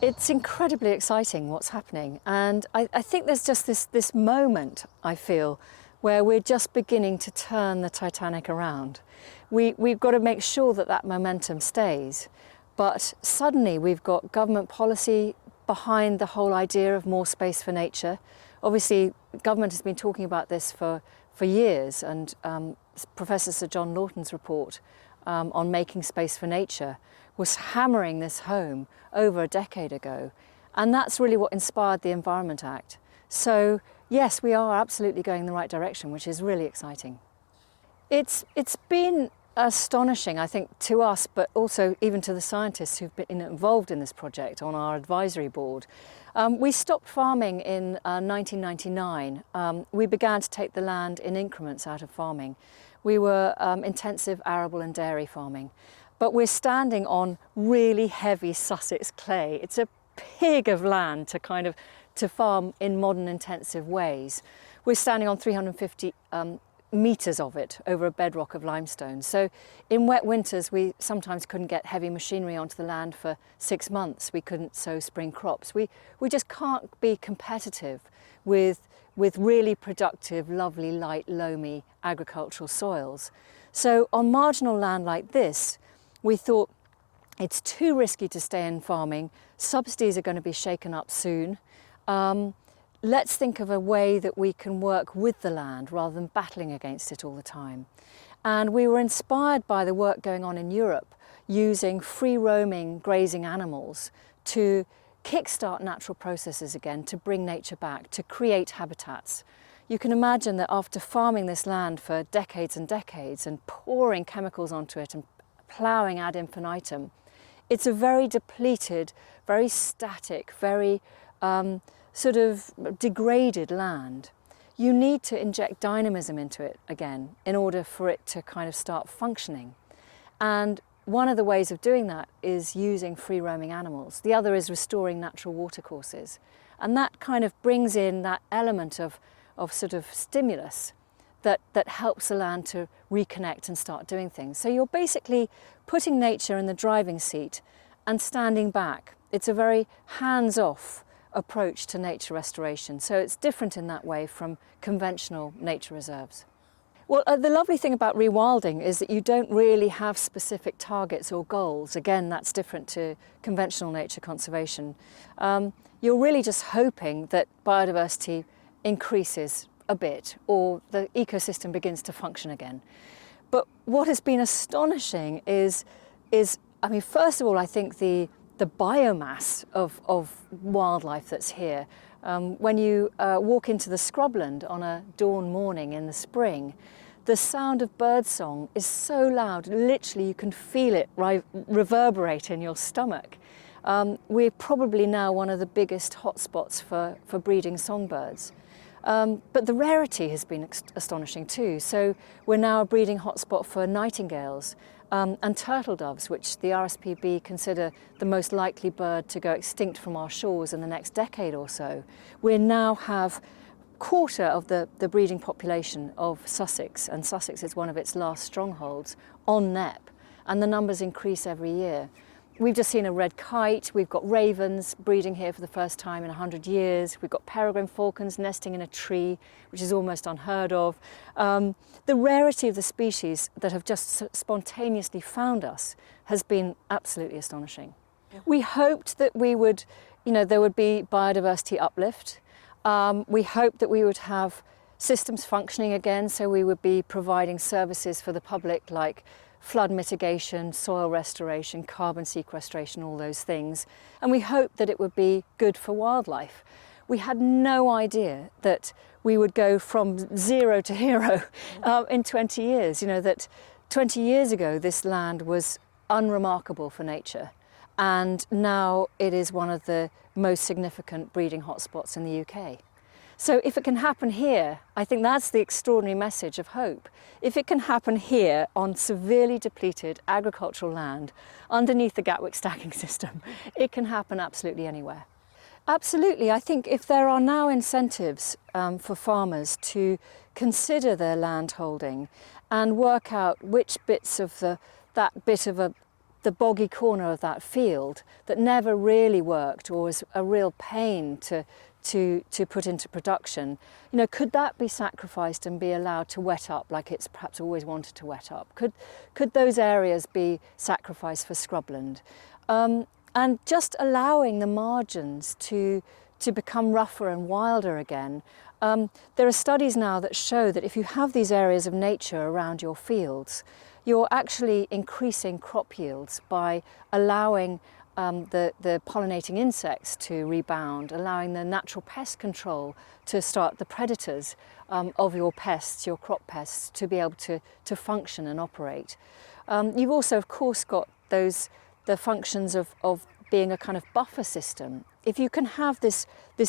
It's incredibly exciting what's happening, and I think there's just this moment, I feel, where we're just beginning to turn the Titanic around. We've got to make sure that that momentum stays, but suddenly we've got government policy behind the whole idea of more space for nature. Obviously, government has been talking about this for years, and Professor Sir John Lawton's report on making space for nature was hammering this home over a decade ago. And that's really what inspired the Environment Act. So yes, we are absolutely going in the right direction, which is really exciting. It's been astonishing, I think, to us, but also even to the scientists who've been involved in this project on our advisory board. We stopped farming in 1999. We began to take the land in increments out of farming. We were intensive arable and dairy farming. But we're standing on really heavy Sussex clay. It's a pig of land to farm in modern intensive ways. We're standing on 350 metres of it over a bedrock of limestone. So in wet winters, we sometimes couldn't get heavy machinery onto the land for 6 months. We couldn't sow spring crops. We just can't be competitive with really productive, lovely, light, loamy agricultural soils. So on marginal land like this, we thought it's too risky to stay in farming. Subsidies are going to be shaken up soon. Let's think of a way that we can work with the land rather than battling against it all the time. And we were inspired by the work going on in Europe using free-roaming grazing animals to kickstart natural processes again, to bring nature back, to create habitats. You can imagine that after farming this land for decades and decades and pouring chemicals onto it and ploughing ad infinitum, it's a very depleted, very static, very sort of degraded land. You need to inject dynamism into it again in order for it to kind of start functioning. And one of the ways of doing that is using free-roaming animals. The other is restoring natural watercourses. And that kind of brings in that element of sort of stimulus that helps the land to reconnect and start doing things. So you're basically putting nature in the driving seat and standing back. It's a very hands-off approach to nature restoration. So it's different in that way from conventional nature reserves. Well, the lovely thing about rewilding is that you don't really have specific targets or goals. Again, that's different to conventional nature conservation. You're really just hoping that biodiversity increases a bit, or the ecosystem begins to function again. But what has been astonishing is I mean, first of all, I think the biomass of wildlife that's here. When you walk into the scrubland on a dawn morning in the spring, the sound of birdsong is so loud, literally you can feel it reverberate in your stomach. We're probably now one of the biggest hotspots for breeding songbirds. But the rarity has been astonishing too. So we're now a breeding hotspot for nightingales and turtle doves, which the RSPB consider the most likely bird to go extinct from our shores in the next decade or so. We now have a quarter of the breeding population of Sussex, and Sussex is one of its last strongholds, on Knepp, and the numbers increase every year. We've just seen a red kite, we've got ravens breeding here for the first time in 100 years, we've got peregrine falcons nesting in a tree, which is almost unheard of. The rarity of the species that have just spontaneously found us has been absolutely astonishing. We hoped that we would, there would be biodiversity uplift. We hoped that we would have systems functioning again, so we would be providing services for the public like flood mitigation, soil restoration, carbon sequestration, all those things. And we hoped that it would be good for wildlife. We had no idea that we would go from zero to hero in 20 years. That 20 years ago this land was unremarkable for nature, and now it is one of the most significant breeding hotspots in the UK. So if it can happen here, I think that's the extraordinary message of hope. If it can happen here on severely depleted agricultural land underneath the Gatwick stacking system, it can happen absolutely anywhere. Absolutely. I think if there are now incentives for farmers to consider their land holding and work out which bits of that bit of a the boggy corner of that field that never really worked or was a real pain to put into production, you know, could that be sacrificed and be allowed to wet up like it's perhaps always wanted to wet up? Could those areas be sacrificed for scrubland? And just allowing the margins to become rougher and wilder again. There are studies now that show that if you have these areas of nature around your fields, you're actually increasing crop yields by allowing the pollinating insects to rebound, allowing the natural pest control to start, the predators of your pests, your crop pests, to be able to function and operate. You've also, of course, got the functions of being a kind of buffer system. If you can have this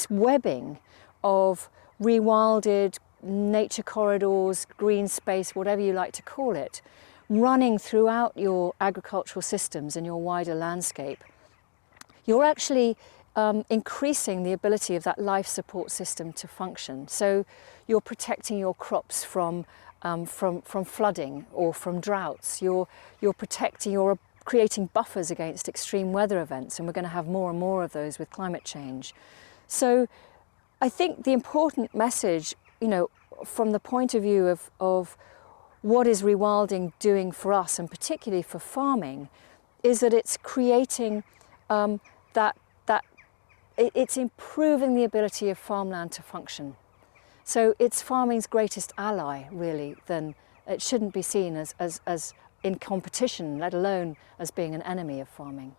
webbing of rewilded nature corridors, green space, whatever you like to call it, running throughout your agricultural systems and your wider landscape, you're actually increasing the ability of that life support system to function. So you're protecting your crops from flooding or from droughts. You're creating buffers against extreme weather events, and we're going to have more and more of those with climate change. So I think the important message, you know, from the point of view of what is rewilding doing for us, and particularly for farming, is that it's creating it's improving the ability of farmland to function. So it's farming's greatest ally, really. Then it shouldn't be seen as in competition, let alone as being an enemy of farming.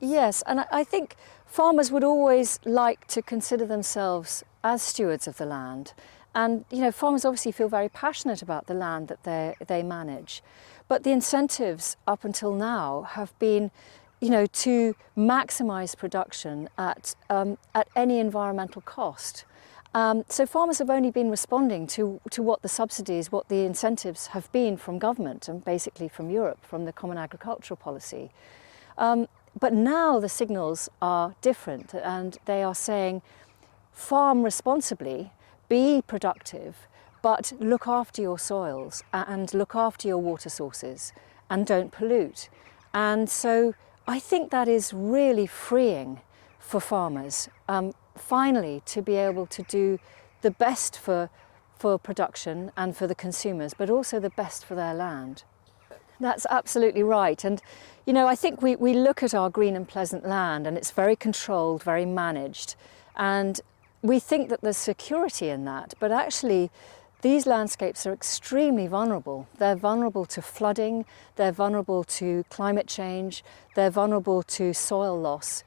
Yes, and I think farmers would always like to consider themselves as stewards of the land. And, you know, farmers obviously feel very passionate about the land that they manage. But the incentives up until now have been, you know, to maximise production at any environmental cost. So farmers have only been responding to what the subsidies, what the incentives have been from government and basically from Europe, from the Common Agricultural Policy. But now the signals are different, and they are saying farm responsibly, be productive, but look after your soils and look after your water sources and don't pollute. And so I think that is really freeing for farmers, finally, to be able to do the best for production and for the consumers, but also the best for their land. That's absolutely right. And, you know, I think we look at our green and pleasant land, and it's very controlled, very managed. And we think that there's security in that, but actually these landscapes are extremely vulnerable. They're vulnerable to flooding, they're vulnerable to climate change, they're vulnerable to soil loss.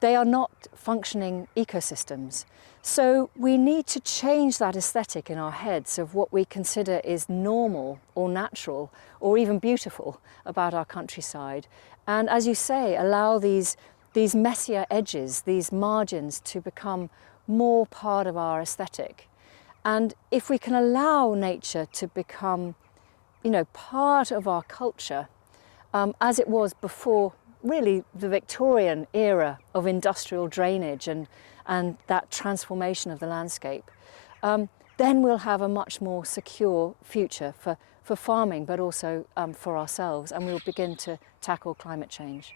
They are not functioning ecosystems. So we need to change that aesthetic in our heads of what we consider is normal or natural or even beautiful about our countryside. And as you say, allow these messier edges, these margins, to become more part of our aesthetic. And if we can allow nature to become, you know, part of our culture, as it was before really the Victorian era of industrial drainage and that transformation of the landscape, then we'll have a much more secure future for farming, but also for ourselves, and we'll begin to tackle climate change.